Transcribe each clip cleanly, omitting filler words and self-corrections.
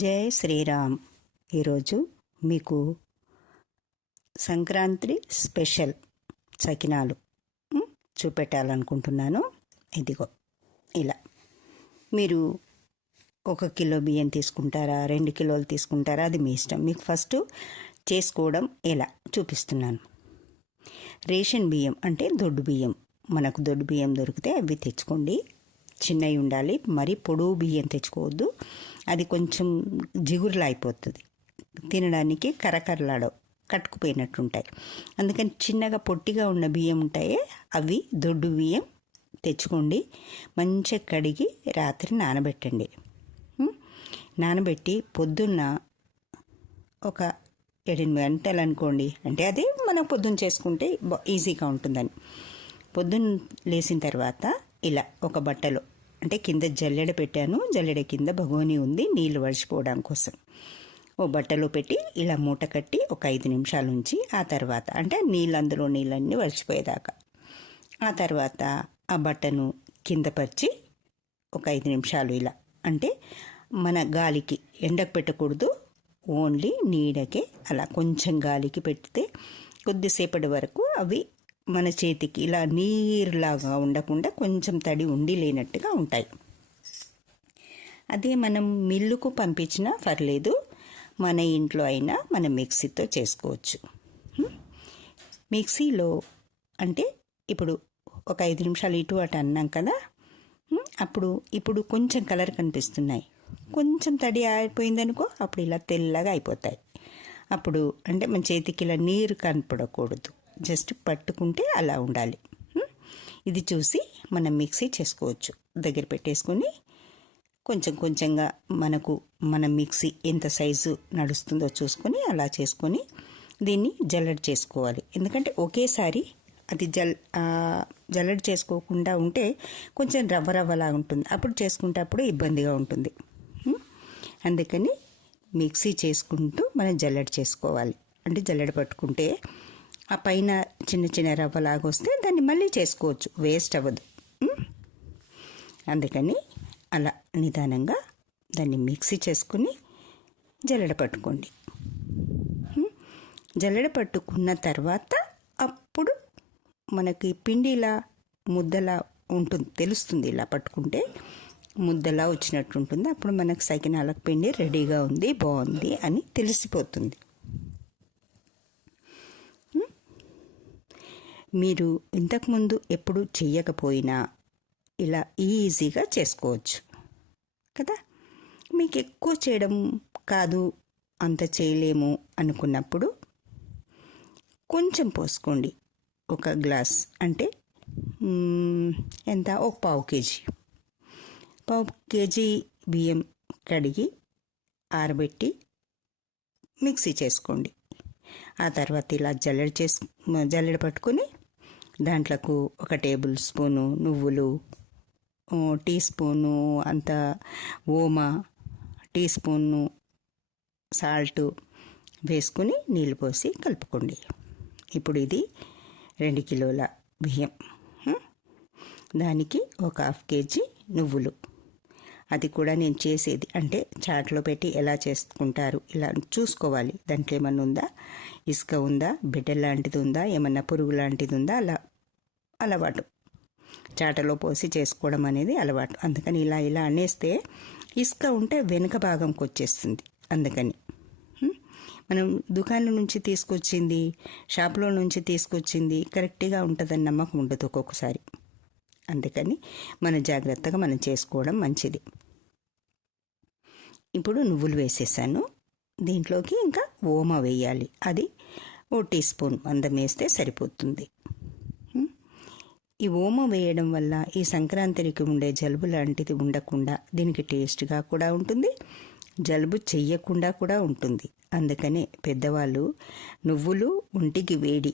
జై శ్రీరామ్. ఈరోజు మీకు సంక్రాంతి స్పెషల్ సకినాలు చూపెట్టాలనుకుంటున్నాను. ఇదిగో ఇలా మీరు 1 కిలో బియ్యం తీసుకుంటారా, 2 కిలోలు తీసుకుంటారా, అది మీ ఇష్టం. మీకు ఫస్ట్ చేసుకోవడం ఎలా చూపిస్తున్నాను. రేషన్ బియ్యం అంటే దొడ్డు బియ్యం, మనకు దొడ్డు బియ్యం దొరికితే అవి తెచ్చుకోండి. చిన్నవి ఉండాలి, మరి పొడుగు బియ్యం తెచ్చుకోవద్దు, అది కొంచెం జిగురులా అయిపోతుంది, తినడానికి కరకరలాడవు, కట్టుకుపోయినట్టుంటాయి. అందుకని చిన్నగా పొట్టిగా ఉన్న బియ్యం ఉంటాయే అవి దొడ్డు బియ్యం తెచ్చుకోండి. మంచిగా కడిగి రాత్రి నానబెట్టండి. నానబెట్టి పొద్దున్న ఒక 7-8 గంటలు అనుకోండి, అంటే అది మనం పొద్దున్న చేసుకుంటే ఈజీగా ఉంటుందని. పొద్దున్న లేచిన తర్వాత ఇలా ఒక బట్టలో, అంటే కింద జల్లెడ పెట్టాను, జల్లెడ కింద భగోని ఉంది నీళ్ళు వడిచిపోవడం కోసం. ఓ బట్టలో పెట్టి ఇలా మూట కట్టి ఒక 5 నిమిషాలు ఉంచి, ఆ తర్వాత అంటే అందులో నీళ్ళన్నీ వడిచిపోయేదాకా, ఆ తర్వాత ఆ బట్టను కింద పరిచి ఒక 5 నిమిషాలు ఇలా, అంటే మన గాలికి ఎండకు పెట్టకూడదు, ఓన్లీ నీడకే అలా కొంచెం గాలికి పెడితే కొద్దిసేపటి వరకు అవి మన చేతికి ఇలా నీరులాగా ఉండకుండా కొంచెం తడి ఉండి లేనట్టుగా ఉంటాయి. అదే మనం మిల్లుకు పంపించినా పర్లేదు, మన ఇంట్లో అయినా మనం మిక్సీతో చేసుకోవచ్చు. మిక్సీలో అంటే ఇప్పుడు ఒక 5 నిమిషాలు ఇటు అటు అన్నాం కదా, ఇప్పుడు కొంచెం కలర్ కనిపిస్తున్నాయి, కొంచెం తడి ఆరిపోయిందనుకో అప్పుడు ఇలా తెల్లగా అయిపోతాయి. అప్పుడు అంటే మన చేతికి ఇలా నీరు కనపడకూడదు, జస్ట్ పట్టుకుంటే అలా ఉండాలి. ఇది చూసి మనం మిక్సీ చేసుకోవచ్చు. దగ్గర పెట్టేసుకొని కొంచెం కొంచెంగా మన మిక్సీ ఎంత సైజు నడుస్తుందో చూసుకొని అలా చేసుకొని దీన్ని జల్లెడ చేసుకోవాలి. ఎందుకంటే ఒకేసారి అది జల్లెడ చేసుకోకుండా ఉంటే కొంచెం రవ్వలాగా ఉంటుంది, అప్పుడు చేసుకుంటే అప్పుడు ఇబ్బందిగా ఉంటుంది. అందుకని మిక్సీ చేసుకుంటూ మనం జల్లెడ చేసుకోవాలి. అంటే జల్లెడ పట్టుకుంటే ఆ పైన చిన్న చిన్న రవ్వలాగా వస్తే దాన్ని మళ్ళీ చేసుకోవచ్చు, వేస్ట్ అవ్వదు. అందుకని అలా నిదానంగా దాన్ని మిక్సీ చేసుకుని జల్లెడ పట్టుకోండి. జల్లెడ పట్టుకున్న తర్వాత అప్పుడు మనకి పిండి ఇలా ముద్దలా ఉంటుంది, తెలుస్తుంది. ఇలా పట్టుకుంటే ముద్దలా వచ్చినట్టు ఉంటుంది. అప్పుడు మనకు సకినాలకు పిండి రెడీగా ఉంది, బాగుంది అని తెలిసిపోతుంది. మీరు ఇంతకుముందు ఎప్పుడు చెయ్యకపోయినా ఇలా ఈజీగా చేసుకోవచ్చు కదా. మీకు ఎక్కువ చేయడం కాదు, అంత చేయలేము అనుకున్నప్పుడు కొంచెం పోసుకోండి. 1 గ్లాస్ అంటే ఎంత, ఒక 1/2 కేజీ బియ్యం కడిగి ఆరబెట్టి మిక్సీ చేసుకోండి. ఆ తర్వాత ఇలా జల్లెడ పట్టుకొని దాంట్లోకి 1 టేబుల్ స్పూను నువ్వులు, టీ స్పూను అంత ఓమా, టీ స్పూను సాల్ట్ వేసుకుని నీళ్ళు పోసి కలుపుకోండి. ఇప్పుడు ఇది 2 కిలోల బియ్యం, దానికి ఒక 1/2 కేజీ నువ్వులు. అది కూడా నేను చేసేది అంటే చాట్లో పెట్టి ఎలా చేసుకుంటారు ఇలా చూసుకోవాలి. దాంట్లో ఏమన్నా ఉందా, ఇసుక ఉందా, బిడ్డ లాంటిది ఉందా, ఏమన్నా పురుగు లాంటిది ఉందా, అలా అలవాటు. చాటలో పోసి చేసుకోవడం అనేది అలవాటు. అందుకని ఇలా అనేస్తే ఇసుక ఉంటే వెనుక భాగంకి వచ్చేస్తుంది. అందుకని మనం దుకాణం నుంచి తీసుకొచ్చింది, షాప్లో నుంచి తీసుకొచ్చింది కరెక్ట్గా ఉంటుందని నమ్మకం ఉండదు ఒక్కొక్కసారి. అందుకని మన జాగ్రత్తగా మనం చేసుకోవడం మంచిది. ఇప్పుడు నువ్వులు వేసేసాను, దీంట్లోకి ఇంకా ఓమ వేయాలి. అది 1 టీ స్పూన్ మందం వేస్తే సరిపోతుంది. ఈ ఓమ వేయడం వల్ల ఈ సంక్రాంతికి ఉండే జలుబు లాంటిది ఉండకుండా దీనికి టేస్ట్గా కూడా ఉంటుంది, జలుబు చెయ్యకుండా కూడా ఉంటుంది. అందుకనే పెద్దవాళ్ళు నువ్వులు ఒంటికి వేడి,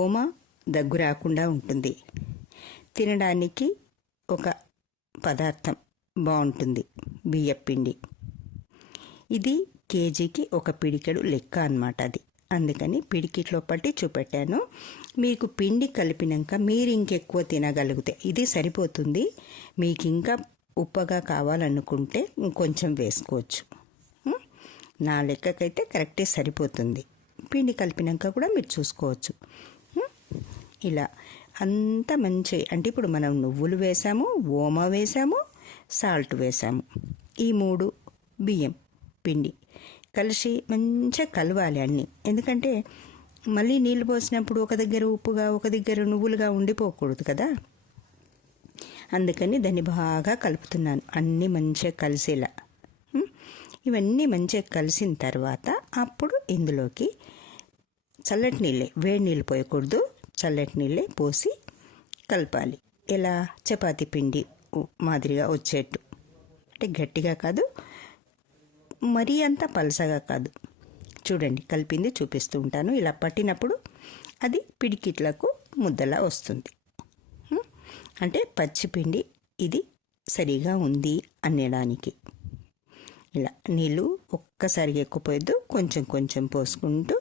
ఓమ దగ్గు రాకుండా ఉంటుంది, తినడానికి ఒక పదార్థం బాగుంటుంది, బియ్యపిండి. ఇది కేజీకి 1 పిడికెడు లెక్క అన్నమాట అది. అందుకని పిడికిట్లో పట్టి చూపెట్టాను. మీకు పిండి కలిపినాక మీరు ఇంకెక్కువ తినగలిగితే ఇది సరిపోతుంది. మీకు ఇంకా ఉప్పగా కావాలనుకుంటే ఇంకొంచెం వేసుకోవచ్చు. నా లెక్కకైతే కరెక్టే సరిపోతుంది. పిండి కలిపినాక కూడా మీరు చూసుకోవచ్చు. ఇలా అంత మంచి అంటే ఇప్పుడు మనం నువ్వులు వేసాము, ఓమ వేసాము, సాల్ట్ వేసాము. ఈ 3 బియ్యం పిండి కలిసి మంచిగా కలవాలి అన్నీ. ఎందుకంటే మళ్ళీ నీళ్ళు పోసినప్పుడు ఒక దగ్గర ఉప్పుగా ఒక దగ్గర నువ్వులుగా ఉండిపోకూడదు కదా. అందుకని దాన్ని బాగా కలుపుతున్నాను, అన్నీ మంచిగా కలిసేలా. ఇవన్నీ మంచిగా కలిసిన తర్వాత అప్పుడు ఇందులోకి చల్లటి నీళ్ళే, వేడి నీళ్ళు పోయకూడదు, చల్లటి నీళ్ళే పోసి కలపాలి. ఎలా చపాతీ పిండి మాదిరిగా వచ్చేట్టు, అంటే గట్టిగా కాదు మరీ అంత పలసగా కాదు. చూడండి కలిపింది చూపిస్తూ ఉంటాను. ఇలా పట్టినప్పుడు అది పిడికిట్లకు ముద్దలా వస్తుంది. అంటే పచ్చిపిండి ఇది సరిగా ఉంది అనడానికి. ఇలా నీళ్ళు ఒక్కసారిగా ఎక్కువ పోయొద్దు, కొంచెం కొంచెం పోసుకుంటూ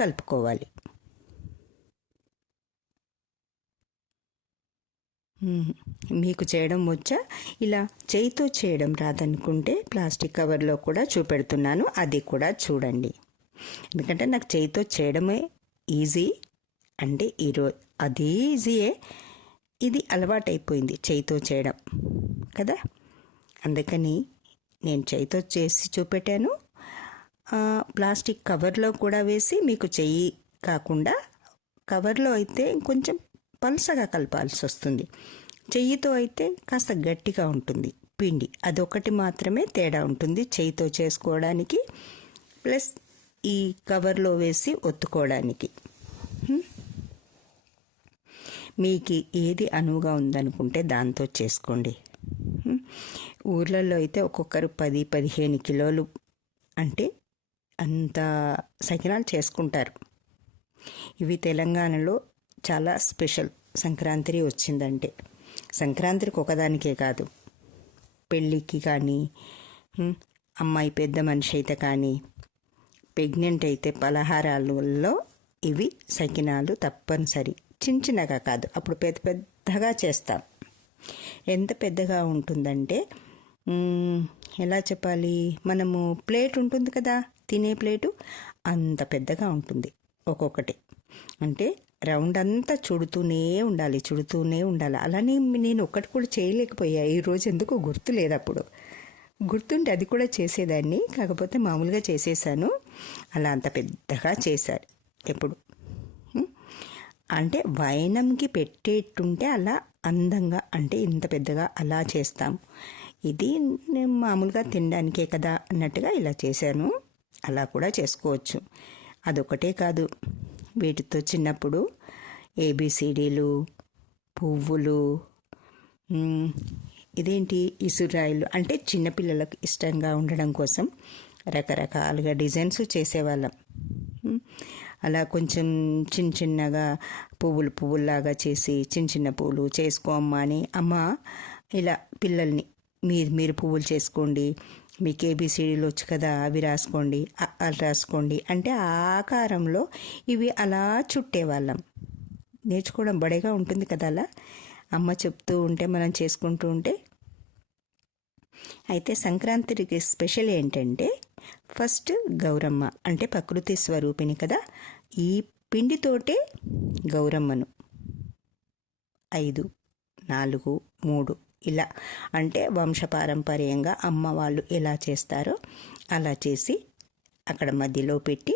కలుపుకోవాలి. మీకు చేయడం వచ్చా? ఇలా చేయితో చేయడం రాదనుకుంటే ప్లాస్టిక్ కవర్లో కూడా చూపెడుతున్నాను, అది కూడా చూడండి. ఎందుకంటే నాకు చేయితో చేయడమే ఈజీ. అంటే ఈరోజు అదే ఈజీయే, ఇది అలవాటైపోయింది చేయితో చేయడం కదా. అందుకని నేను చేయితో చేసి చూపెట్టాను. ప్లాస్టిక్ కవర్లో కూడా వేసి మీకు చెయ్యి కాకుండా కవర్లో అయితే కొంచెం పలుసగా కలపాల్సి వస్తుంది, చెయ్యితో అయితే కాస్త గట్టిగా ఉంటుంది పిండి. అదొకటి మాత్రమే తేడా ఉంటుంది చేయితో చేసుకోవడానికి ప్లస్ ఈ కవర్లో వేసి ఒత్తుకోవడానికి. మీకు ఏది అనువుగా ఉందనుకుంటే దాంతో చేసుకోండి. ఊర్లలో అయితే ఒక్కొక్కరు 10-15 కిలోలు అంటే అంత సకినాలు చేసుకుంటారు. ఇవి తెలంగాణలో చాలా స్పెషల్. సంక్రాంతి వచ్చిందంటే, సంక్రాంతికి ఒకదానికే కాదు, పెళ్ళికి కానీ, అమ్మాయి పెద్ద మనిషి అయితే కానీ, ప్రెగ్నెంట్ అయితే పలహారాలలో ఇవి సకినాలు తప్పనిసరి. చిన్నగా కాదు, అప్పుడు పెద్ద పెద్దగా చేస్తాం. ఎంత పెద్దగా ఉంటుందంటే ఎలా చెప్పాలి, మనము ప్లేట్ ఉంటుంది కదా, తినే ప్లేటు అంత పెద్దగా ఉంటుంది ఒక్కొక్కటి. అంటే రౌండ్ అంతా చుడుతూనే ఉండాలి. అలానే నేను ఒక్కటి కూడా చేయలేకపోయా ఈరోజు, ఎందుకో గుర్తు లేదు. అప్పుడు గుర్తుంటే అది కూడా చేసేదాన్ని, కాకపోతే మామూలుగా చేసేసాను. అలా అంత పెద్దగా చేశారు ఎప్పుడు. అంటే వైనంకి పెట్టేట్టుంటే అలా అందంగా, అంటే ఇంత పెద్దగా అలా చేస్తాం. ఇది నేను మామూలుగా తినడానికే కదా అన్నట్టుగా ఇలా చేశాను. అలా కూడా చేసుకోవచ్చు. అదొకటే కాదు, వీటితో చిన్నప్పుడు ఏబిసిడీలు, పువ్వులు, ఇదేంటి ఇసురాయిలు, అంటే చిన్నపిల్లలకు ఇష్టంగా ఉండడం కోసం రకరకాలుగా డిజైన్స్ చేసేవాళ్ళం. అలా కొంచెం చిన్నగా పువ్వుల్లాగా చేసి చిన్న పువ్వులు చేసుకోమ్మా అని అమ్మ ఇలా పిల్లల్ని మీరు పువ్వులు చేసుకోండి, మీకు ఏబిసిడీలు వచ్చు కదా అవి రాసుకోండి, అలా రాసుకోండి అంటే ఆకారంలో ఇవి అలా చుట్టేవాళ్ళం. నేర్చుకోవడం బడేగా ఉంటుంది కదా అలా అమ్మ చెప్తూ ఉంటే మనం చేసుకుంటూ ఉంటే. అయితే సంక్రాంతికి స్పెషల్ ఏంటంటే ఫస్ట్ గౌరమ్మ, అంటే ప్రకృతి స్వరూపిణి కదా. ఈ పిండితోటే గౌరమ్మను 5, 4, 3 ఇలా, అంటే వంశపారంపర్యంగా అమ్మ వాళ్ళు ఎలా చేస్తారో అలా చేసి అక్కడ మధ్యలో పెట్టి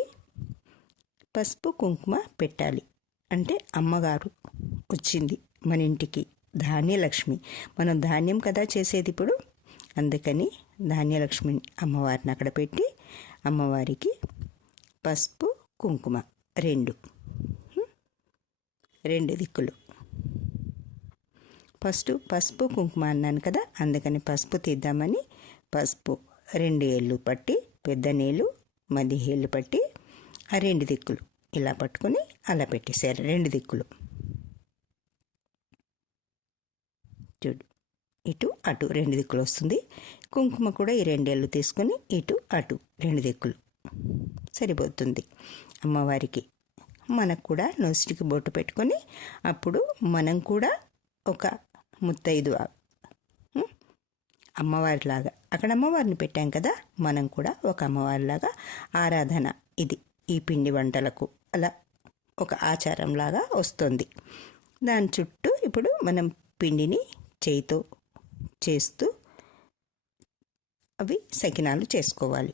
పసుపు కుంకుమ పెట్టాలి. అంటే అమ్మగారు వచ్చింది మన ఇంటికి, ధాన్యలక్ష్మి. మనం ధాన్యం కదా చేసేది ఇప్పుడు, అందుకని ధాన్యలక్ష్మి అమ్మవారిని అక్కడ పెట్టి అమ్మవారికి పసుపు కుంకుమ 2 దిక్కులు. ఫస్ట్ పసుపు కుంకుమ అన్నాను కదా, అందుకని పసుపు తీద్దామని పసుపు 2 ఏళ్ళు పట్టి, పెద్ద నీళ్ళు మధ్య ఏళ్ళు పట్టి ఆ 2 దిక్కులు ఇలా పట్టుకొని అలా పెట్టేశారు 2 దిక్కులు. చూడు, ఇటు అటు 2 దిక్కులు వస్తుంది. కుంకుమ కూడా ఈ 2 ఏళ్ళు తీసుకొని ఇటు అటు 2 దిక్కులు సరిపోతుంది అమ్మవారికి. మనకు కూడా నొస్టికి బొట్టు పెట్టుకొని అప్పుడు మనం కూడా ఒక ముత్తైదు అమ్మవారిలాగా. అక్కడ అమ్మవారిని పెట్టాం కదా, మనం కూడా ఒక అమ్మవారిలాగా ఆరాధన. ఇది ఈ పిండి వంటలకు అలా ఒక ఆచారంలాగా వస్తుంది. దాని చుట్టూ ఇప్పుడు మనం పిండిని చేయితో చేస్తూ అవి సకినాలు చేసుకోవాలి.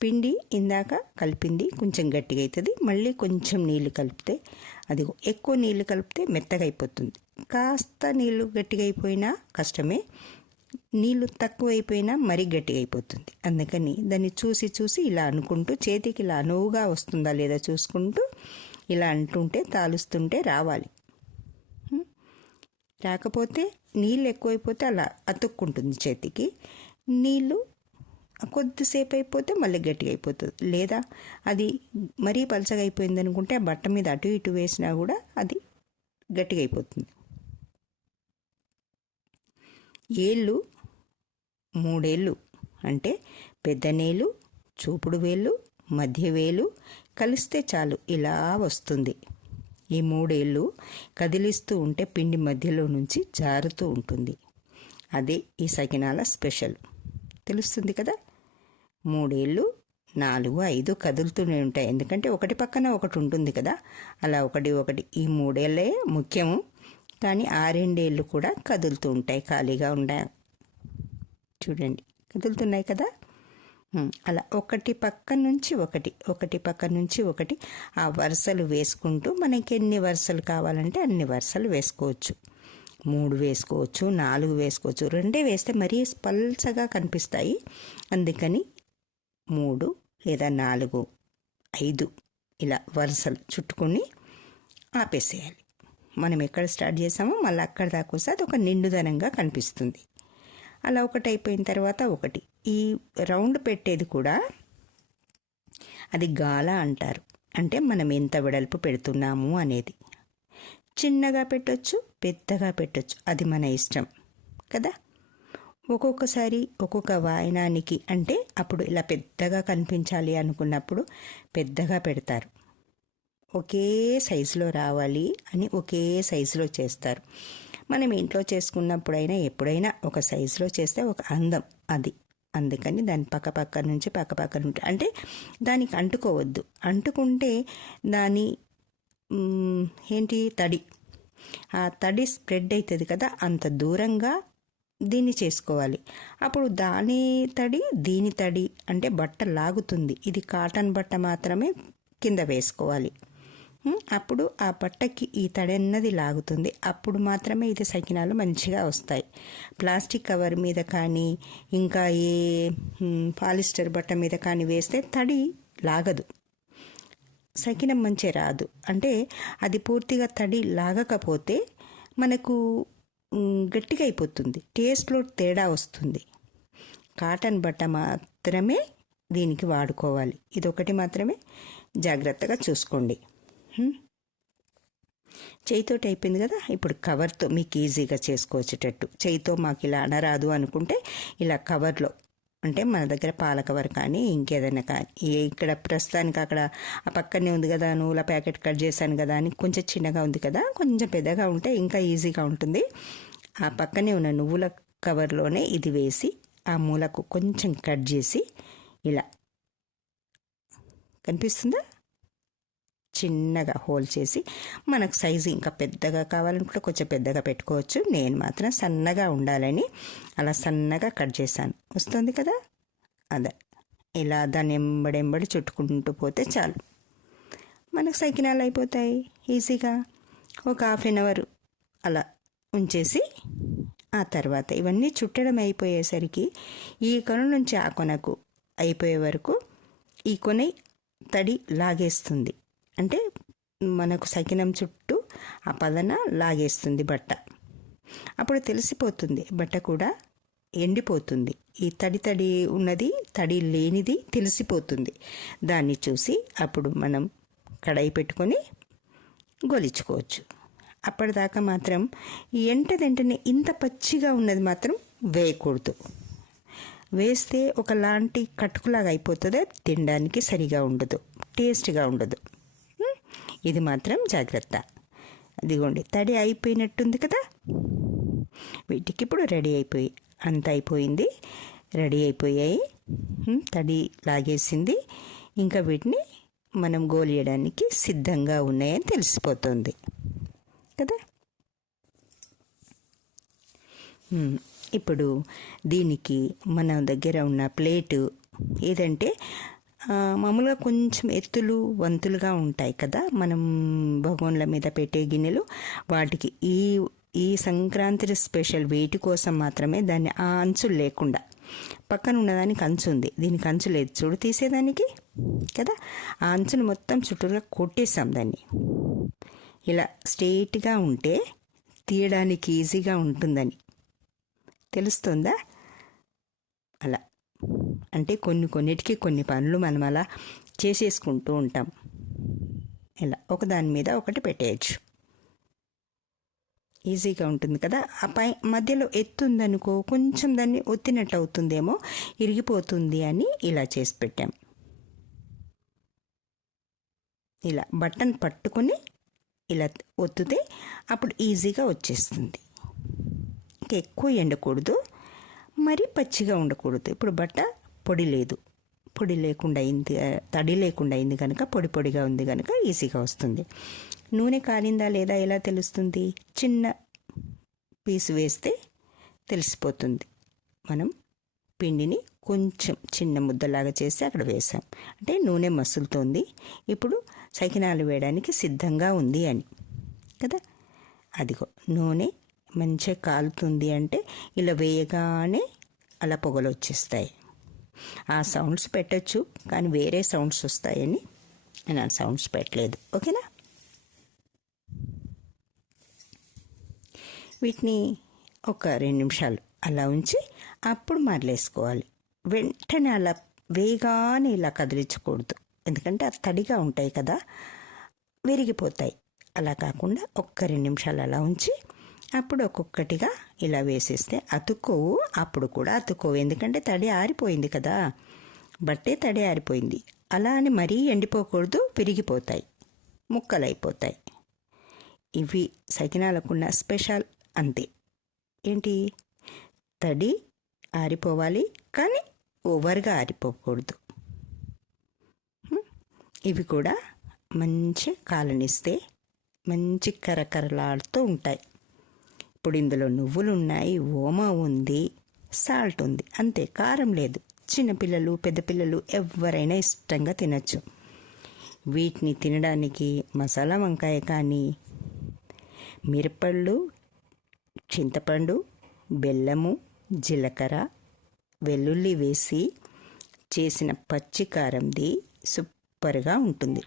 పిండి ఇందాక కలిపింది కొంచెం గట్టిగా అవుతుంది. మళ్ళీ కొంచెం నీళ్ళు కలిపితే, అది ఎక్కువ నీళ్ళు కలిపితే మెత్తగా అయిపోతుంది. కాస్త నీళ్ళు గట్టిగా అయిపోయినా కష్టమే, నీళ్ళు తక్కువ అయిపోయినా మరీ గట్టిగా అయిపోతుంది. అందుకని దాన్ని చూసి చూసి ఇలా అనుకుంటూ, చేతికి ఇలా అనువుగా వస్తుందా లేదా చూసుకుంటూ ఇలా అంటుంటే, తాలుస్తుంటే రావాలి. రాకపోతే నీళ్ళు ఎక్కువైపోతే అలా అతుక్కుంటుంది చేతికి. నీళ్ళు కొద్దిసేపు అయిపోతే మళ్ళీ గట్టిగా అయిపోతుంది. లేదా అది మరీ పలచగా అయిపోయింది అనుకుంటే ఆ బట్ట మీద అటు ఇటు వేసినా కూడా అది గట్టిగా అయిపోతుంది. ఏళ్ళు 3 ఏళ్ళు అంటే పెద్ద నేలు, చూపుడు వేలు, మధ్య వేలు కలిస్తే చాలు ఇలా వస్తుంది. ఈ 3 ఏళ్ళు కదిలిస్తూ ఉంటే పిండి మధ్యలో నుంచి జారుతూ ఉంటుంది. అదే ఈ సకినాల స్పెషల్. తెలుస్తుంది కదా. 3 ఏళ్ళు 4, 5 కదులుతూనే ఉంటాయి. ఎందుకంటే ఒకటి పక్కన ఒకటి ఉంటుంది కదా, అలా ఒకటి ఈ 3 ఏళ్ళే ముఖ్యము. కానీ ఆ 2 ఏళ్ళు కూడా కదులుతూ ఉంటాయి. ఖాళీగా ఉండే చూడండి, కదులుతున్నాయి కదా. అలా ఒకటి పక్క నుంచి ఒకటి ఆ వరుసలు వేసుకుంటూ మనకి ఎన్ని వరుసలు కావాలంటే అన్ని వరుసలు వేసుకోవచ్చు. 3 వేసుకోవచ్చు, 4 వేసుకోవచ్చు. 2 వేస్తే మరీ పల్చగా కనిపిస్తాయి. అందుకని 3 లేదా 4, 5 ఇలా వరుసలు చుట్టుకొని ఆపేసేయాలి. మనం ఎక్కడ స్టార్ట్ చేసామో మళ్ళీ అక్కడ దాకా వస్తే అది ఒక నిండుదనంగా కనిపిస్తుంది. అలా ఒకటి అయిపోయిన తర్వాత ఒకటి. ఈ రౌండ్ పెట్టేది కూడా అది గాల అంటారు. అంటే మనం ఎంత వెడల్పు పెడుతున్నాము అనేది. చిన్నగా పెట్టొచ్చు, పెద్దగా పెట్టొచ్చు, అది మన ఇష్టం కదా. ఒక్కొక్కసారి ఒక్కొక్క వాయనానికి అంటే అప్పుడు ఇలా పెద్దగా కనిపించాలి అనుకున్నప్పుడు పెద్దగా పెడతారు. ఒకే సైజులో రావాలి అని ఒకే సైజులో చేస్తారు. మనం ఇంట్లో చేసుకున్నప్పుడైనా ఎప్పుడైనా ఒక సైజులో చేస్తే ఒక అందం అది. అందుకని దాని పక్క నుంచి అంటే దానికి అంటుకోవద్దు. అంటుకుంటే దాని తడి, ఆ తడి స్ప్రెడ్ అవుతుంది కదా, అంత దూరంగా దీన్ని చేసుకోవాలి. అప్పుడు దాని తడి దీని తడి అంటే బట్ట లాగుతుంది. ఇది కాటన్ బట్ట మాత్రమే కింద వేసుకోవాలి. అప్పుడు ఆ బట్టకి ఈ తడి అన్నది లాగుతుంది. అప్పుడు మాత్రమే ఇది సకినాలు మంచిగా వస్తాయి. ప్లాస్టిక్ కవర్ మీద కానీ ఇంకా ఏ పాలిస్టర్ బట్ట మీద కానీ వేస్తే తడి లాగదు, సకినం మంచిగా రాదు. అంటే అది పూర్తిగా తడి లాగకపోతే మనకు గట్టిగా అయిపోతుంది, టేస్ట్లో తేడా వస్తుంది. కాటన్ బట్ట మాత్రమే దీనికి వాడుకోవాలి. ఇదొకటి మాత్రమే జాగ్రత్తగా చూసుకోండి. చేయితోటి అయిపోయింది కదా. ఇప్పుడు కవర్తో మీకు ఈజీగా చేసుకోవచ్చేటట్టు, చేయితో మాకు ఇలా అనరాదు అనుకుంటే ఇలా కవర్లో, అంటే మన దగ్గర పాల కవర్ కానీ ఇంకేదైనా కానీ, ఇక్కడ ప్రస్తుతానికి అక్కడ ఆ పక్కనే ఉంది కదా, నువ్వుల ప్యాకెట్ కట్ చేశాను కదా అని కొంచెం చిన్నగా ఉంది కదా, కొంచెం పెద్దగా ఉంటే ఇంకా ఈజీగా ఉంటుంది. ఆ పక్కనే ఉన్న నువ్వుల కవర్లోనే ఇది వేసి ఆ మూలకు కొంచెం కట్ చేసి ఇలా, కనిపిస్తుందా, చిన్నగా హోల్ చేసి మనకు సైజు ఇంకా పెద్దగా కావాలనుకుంటే కొంచెం పెద్దగా పెట్టుకోవచ్చు. నేను మాత్రం సన్నగా ఉండాలని అలా సన్నగా కట్ చేశాను. వస్తుంది కదా, అదే ఇలా దాన్ని ఎంబడి చుట్టుకుంటూ పోతే చాలు, మనకు సకినాలు అయిపోతాయి ఈజీగా. ఒక 1/2 అవర్ అలా ఉంచేసి ఆ తర్వాత ఇవన్నీ చుట్టడం అయిపోయేసరికి ఈ కొన నుంచి ఆ కొనకు అయిపోయే వరకు ఈ కొన తడి లాగేస్తుంది. అంటే మనకు సకినం చుట్టూ ఆ పదన లాగేస్తుంది బట్ట. అప్పుడు తెలిసిపోతుంది బట్ట కూడా ఎండిపోతుంది. ఈ తడి ఉన్నది, తడి లేనిది తెలిసిపోతుంది. దాన్ని చూసి అప్పుడు మనం కడాయి పెట్టుకొని గొలిచుకోవచ్చు. అప్పటిదాకా మాత్రం వెంటనే ఇంత పచ్చిగా ఉన్నది మాత్రం వేయకూడదు. వేస్తే ఒకలాంటి కట్టుకులాగా అయిపోతుంది, తినడానికి సరిగా ఉండదు, టేస్ట్గా ఉండదు. ఇది మాత్రం జాగ్రత్త. అదిగోండి, తడి అయిపోయినట్టుంది కదా. వీటికి ఇప్పుడు రెడీ అయిపోయి అంత అయిపోయింది, రెడీ అయిపోయాయి. తడి లాగేసింది. ఇంకా వీటిని మనం గోలియడానికి సిద్ధంగా ఉన్నాయని తెలిసిపోతుంది కదా. ఇప్పుడు దీనికి మన దగ్గర ఉన్న ప్లేటు ఏదంటే మామూలుగా కొంచెం ఎత్తులు వంతులుగా ఉంటాయి కదా మనం భగోన్ల మీద పెట్టే గిన్నెలు. వాటికి ఈ సంక్రాంతి స్పెషల్ వీటి కోసం మాత్రమే దాన్ని ఆ అంచులు లేకుండా, పక్కన ఉన్నదానికి అంచు ఉంది, దీనికి అంచు లేదు చూడు తీసేదానికి కదా. ఆ అంచును మొత్తం చుట్టూగా కొట్టేసాం దాన్ని. ఇలా స్ట్రెయిట్గా ఉంటే తీయడానికి ఈజీగా ఉంటుందని తెలుస్తుందా. అలా అంటే కొన్నిటికి కొన్ని పనులు మనం అలా చేసేసుకుంటూ ఉంటాం. ఇలా ఒకదాని మీద ఒకటి పెట్టేయచ్చు, ఈజీగా ఉంటుంది కదా. ఆ పై మధ్యలో ఎత్తుందనుకో కొంచెం దాన్ని ఒత్తినట్టు అవుతుందేమో, ఇరిగిపోతుంది అని ఇలా చేసి పెట్టాం. ఇలా బటన్ పట్టుకొని ఇలా ఒత్తితే అప్పుడు ఈజీగా వచ్చేస్తుంది. ఇంకా ఎక్కువ ఎండకూడదు, మరి పచ్చిగా ఉండకూడదు. ఇప్పుడు బట్ట పొడి లేదు, పొడి లేకుండా అయింది, తడి లేకుండా అయింది కనుక పొడి పొడిగా ఉంది కనుక ఈజీగా వస్తుంది. నూనె కాలిందా లేదా ఎలా తెలుస్తుంది? చిన్న పీసు వేస్తే తెలిసిపోతుంది. మనం పిండిని కొంచెం చిన్న ముద్దలాగా చేసి అక్కడ వేసాం అంటే నూనె మసులుతోంది, ఇప్పుడు సకినాలు వేయడానికి సిద్ధంగా ఉంది అని కదా. అదిగో నూనె మంచిగా కాలుతుంది అంటే ఇలా వేయగానే అలా పొగలు వచ్చేస్తాయి. ఆ సౌండ్స్ పెట్టచ్చు కానీ వేరే సౌండ్స్ వస్తాయని నేను ఆ సౌండ్స్ పెట్టలేదు. ఓకేనా. వీటిని ఒక 2 నిమిషాలు అలా ఉంచి అప్పుడు మరలేసుకోవాలి. వెంటనే అలా వేగానే ఇలా కదిలించకూడదు, ఎందుకంటే అది తడిగా ఉంటాయి కదా, విరిగిపోతాయి. అలా కాకుండా ఒక్క 2 నిమిషాలు అలా ఉంచి అప్పుడు ఒక్కొక్కటిగా ఇలా వేసేస్తే అతుక్కోవు. అప్పుడు కూడా అతుక్కోవు, ఎందుకంటే తడి ఆరిపోయింది కదా, బట్టే తడి ఆరిపోయింది. అలా అని మరీ ఎండిపోకూడదు, విరిగిపోతాయి, ముక్కలైపోతాయి. ఇవి సకినాలకున్న స్పెషల్ అంతే. ఏంటి, తడి ఆరిపోవాలి కానీ ఓవర్గా ఆరిపోకూడదు. ఇవి కూడా మంచి కాలనిస్తే మంచి కరకరలాడుతూ ఉంటాయి. ఇప్పుడు ఇందులో నువ్వులు ఉన్నాయి, ఓమా ఉంది, సాల్ట్ ఉంది, అంతే, కారం లేదు. చిన్నపిల్లలు పెద్దపిల్లలు ఎవరైనా ఇష్టంగా తినచ్చు. వీటిని తినడానికి మసాలా వంకాయ కానీ మిరపళ్ళు, చింతపండు, బెల్లము, జీలకర్ర, వెల్లుల్లి వేసి చేసిన పచ్చికారంది సూపర్గా ఉంటుంది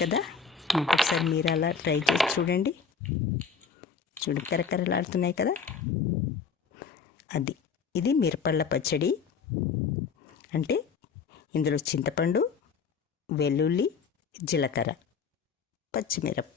కదా. ఒకసారి మీరు అలా ట్రై చేసి చూడండి. చూడు కరకరలాడుతున్నాయి కదా. ఇది మిరపళ్ళ పచ్చడి అంటే ఇందులో చింతపండు, వెల్లుల్లి, జీలకర్ర, పచ్చిమిరప